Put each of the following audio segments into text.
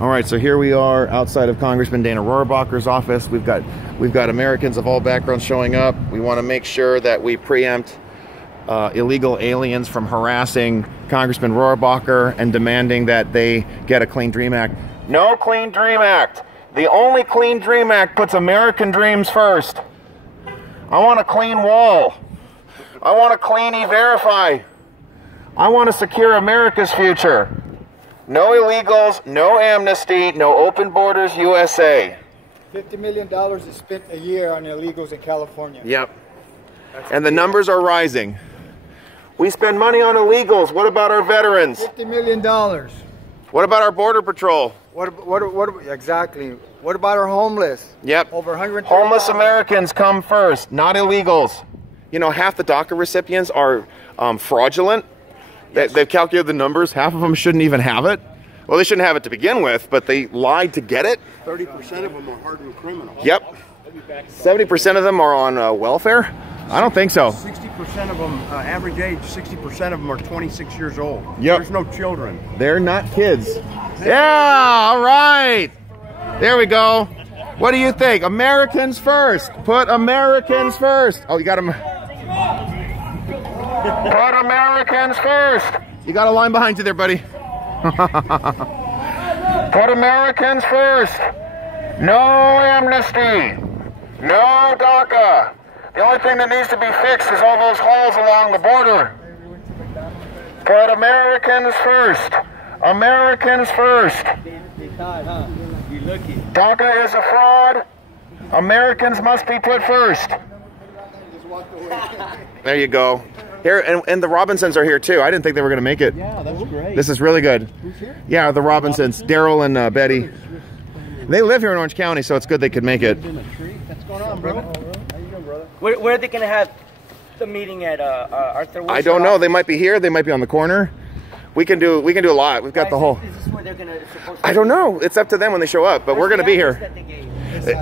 All right, so here we are outside of Congressman Dana Rohrabacher's office. We've got Americans of all backgrounds showing up. We want to make sure that we preempt illegal aliens from harassing Congressman Rohrabacher and demanding that they get a Clean Dream Act. No Clean Dream Act. The only Clean Dream Act puts American dreams first. I want a clean wall. I want a clean E-Verify. I want to secure America's future. No illegals, no amnesty, no open borders USA. $50 million is spent a year on illegals in California. Yep. And the numbers are rising. We spend money on illegals. What about our veterans? $50 million. What about our border patrol? Exactly. What about our homeless? Yep. Over 100. Homeless Americans come first, not illegals. You know, half the DACA recipients are fraudulent. Yes. They've calculated the numbers. Half of them shouldn't even have it. Well, they shouldn't have it to begin with, but they lied to get it. 30% of them are hardened criminals. Yep. 70% of them are on welfare? I don't think so. 60% of them, average age, 60% of them are 26 years old. Yep. There's no children. They're not kids. Yeah, all right. There we go. What do you think? Americans first. Put Americans first. Oh, you got them. Put Americans first. You got a line behind you there, buddy. Put Americans first. No amnesty. No DACA. The only thing that needs to be fixed is all those holes along the border. Put Americans first. Americans first. DACA is a fraud. Americans must be put first. There you go. Here, and the Robinsons are here too. I didn't think they were going to make it. Yeah, that's great. This is really good. Who's here? Yeah, the Robinsons, Daryl and Betty. They live here in Orange County, so it's good they could make it. What's going on, brother? How you doing, brother? Where are they going to have the meeting at, Arthur? I don't know. They might be here. They might be on the corner. We can do a lot. We've got the whole. Is this where they're going to? I don't know. It's up to them when they show up, but we're going to be here.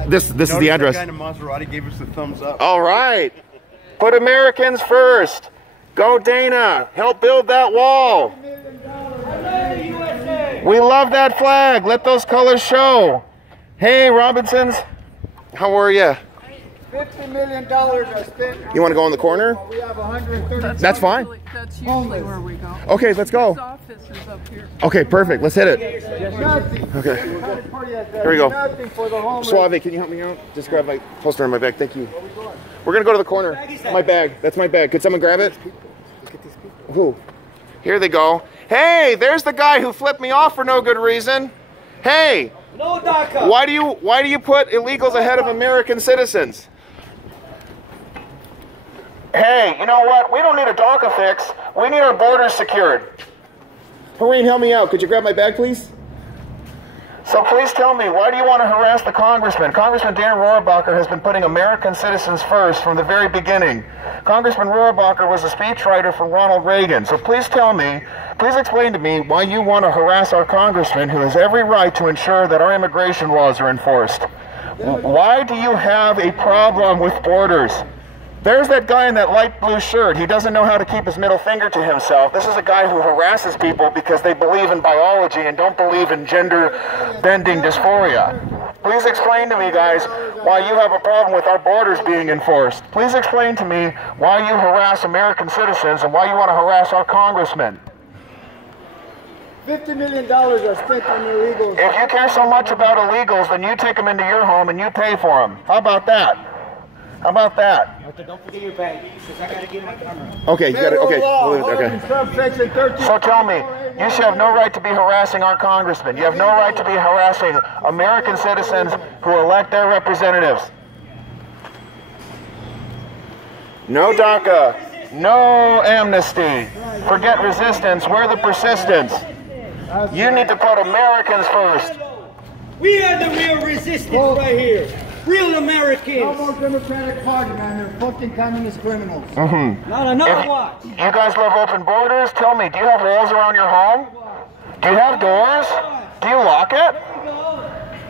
This is the address. The guy in the Maserati gave us the thumbs up. All right. Put Americans first. Go Dana. Help build that wall. We love that flag. Let those colors show. Hey, Robinsons. How are you? $50 million are spent. You want to go in the corner? We have 130. That's fine. That's usually where we go. Okay, let's go. His office is up here. Okay, perfect. Let's hit it. Okay. Here we go. Suave, can you help me out? Just grab my poster in my bag. Thank you. We're going to go to the corner. My bag. That's my bag. Could someone grab it? Who? Here they go. Hey, there's the guy who flipped me off for no good reason. Hey. No DACA. Why do you put illegals ahead of American citizens? Hey, you know what? We don't need a DACA fix. We need our borders secured. Hareen, help me out. Could you grab my bag, please? So please tell me, why do you want to harass the congressman? Congressman Dana Rohrabacher has been putting American citizens first from the very beginning. Congressman Rohrabacher was a speechwriter for Ronald Reagan. So please tell me, please explain to me why you want to harass our congressman who has every right to ensure that our immigration laws are enforced. Why do you have a problem with borders? There's that guy in that light blue shirt. He doesn't know how to keep his middle finger to himself. This is a guy who harasses people because they believe in biology and don't believe in gender-bending dysphoria. Please explain to me, guys, why you have a problem with our borders being enforced. Please explain to me why you harass American citizens and why you want to harass our congressmen. $50 million are spent on illegals. If you care so much about illegals, then you take them into your home and you pay for them. How about that? How about that? Don't forget your bag, because I got to get my camera. Okay, you got it. Okay. So tell me, you should have no right to be harassing our congressmen. You have no right to be harassing American citizens who elect their representatives. No DACA, no amnesty. Forget resistance. We're the persistence. You need to put Americans first. We are the real resistance right here. Real Americans. No more Democratic Party, man. They're fucking communist criminals. Not another watch. You guys love open borders? Tell me, do you have walls around your home? Do you have doors? Do you lock it?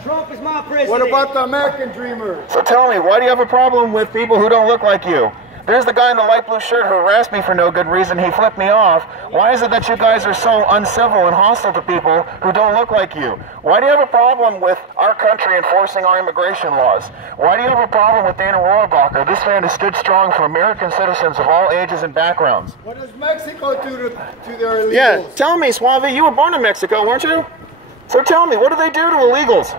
Trump is my president. What about the American dreamers? So tell me, why do you have a problem with people who don't look like you? There's the guy in the light blue shirt who harassed me for no good reason. He flipped me off. Why is it that you guys are so uncivil and hostile to people who don't look like you? Why do you have a problem with our country enforcing our immigration laws? Why do you have a problem with Dana Rohrabacher? This man has stood strong for American citizens of all ages and backgrounds. What does Mexico do to their illegals? Yeah, tell me, Suave, you were born in Mexico, weren't you? So tell me, what do they do to illegals?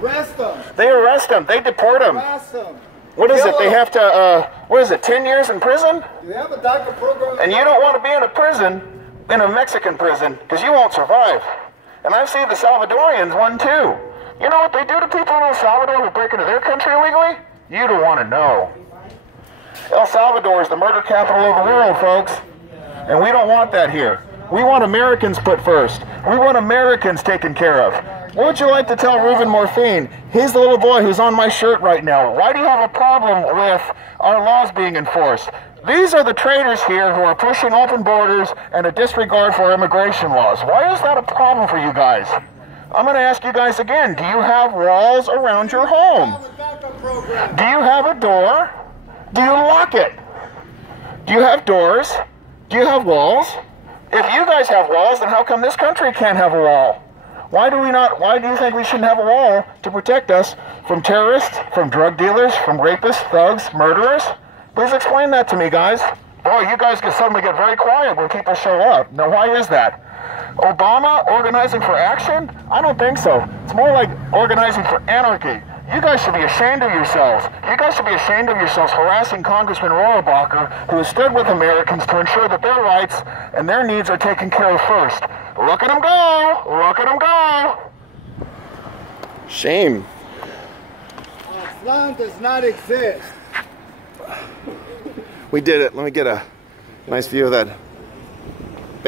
Arrest them. They arrest them. They deport them. Harass them. What is Kill it? They them. have to, what is it, 10 years in prison? Do they have a DACA program? And you don't want to be in a prison, in a Mexican prison, because you won't survive. And I've seen the Salvadorians one too. You know what they do to people in El Salvador who break into their country illegally? You don't want to know. El Salvador is the murder capital of the world, folks. And we don't want that here. We want Americans put first. We want Americans taken care of. What would you like to tell Reuven Morphine? He's the little boy who's on my shirt right now. Why do you have a problem with our laws being enforced? These are the traitors here who are pushing open borders and a disregard for immigration laws. Why is that a problem for you guys? I'm going to ask you guys again. Do you have walls around your home? Do you have a door? Do you lock it? Do you have doors? Do you have walls? If you guys have walls, then how come this country can't have a wall? Why do you think we shouldn't have a wall to protect us from terrorists, from drug dealers, from rapists, thugs, murderers? Please explain that to me, guys. Boy, you guys can suddenly get very quiet when people show up. Now, why is that? Obama organizing for action? I don't think so. It's more like organizing for anarchy. You guys should be ashamed of yourselves. You guys should be ashamed of yourselves harassing Congressman Rohrabacher, who has stood with Americans to ensure that their rights and their needs are taken care of first. Look at him go! Look at him go! Shame. Islam does not exist. We did it. Let me get a nice view of that